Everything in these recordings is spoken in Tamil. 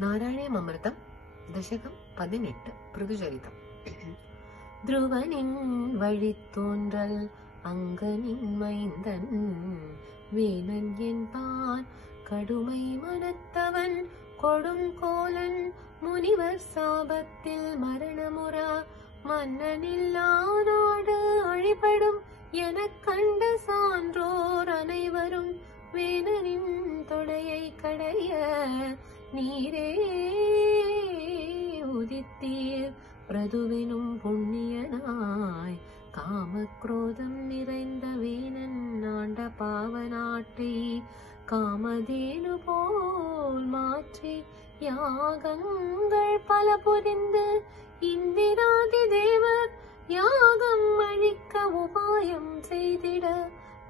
നാരായണീയമൃതം ദശകം 18 പൃഥുചരിതം. ധ്രുവനിൻ വഴിത്തോன்றൽ அங்கனின் மைந்தன் வேணன் என்பான் கடுமை மனத்தவன் கொடும் கோலன் முனிவர் சாபத்தில் மரணமுறா மன்னனில்லாதோடு அழிபடும் எனக் கண்ட சான்றோர் அனைவரும் வேணனின் தொடையை கடைய நீரே உதித்தீர் பிரதுவெனும் புண்ணியனாய் காமக்ரோதம் நிறைந்த வேணன் ஆண்ட பாவநாட்டை காமதேனு போல் மாற்றி யாகங்கள் பல புரிந்து இந்திராதி தேவர் யாகம் அழிக்க உபாயம் செய்திட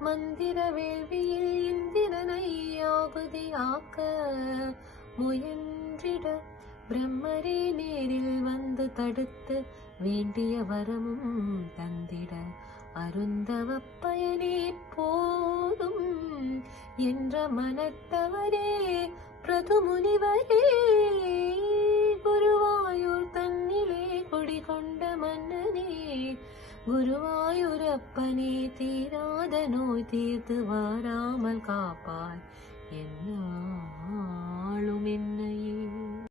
மந்திர வேள்வியில் இந்திரனை யாகுதி ஆக்க முயன்றிட பிரம்மரே நேரில் வந்து தடுத்து வேண்டிய வரமும் தந்திட அருந்தவ பயனே போதும் என்ற மனத்தவரே பிரதுமுனிவரே குருவாயூர் தன்னிலே குடிகொண்ட மன்னனே குருவாயூரப்பனே தீராத நோய் தீர்த்து வாராமல் காப்பாய் என்னாலும் என்னையே.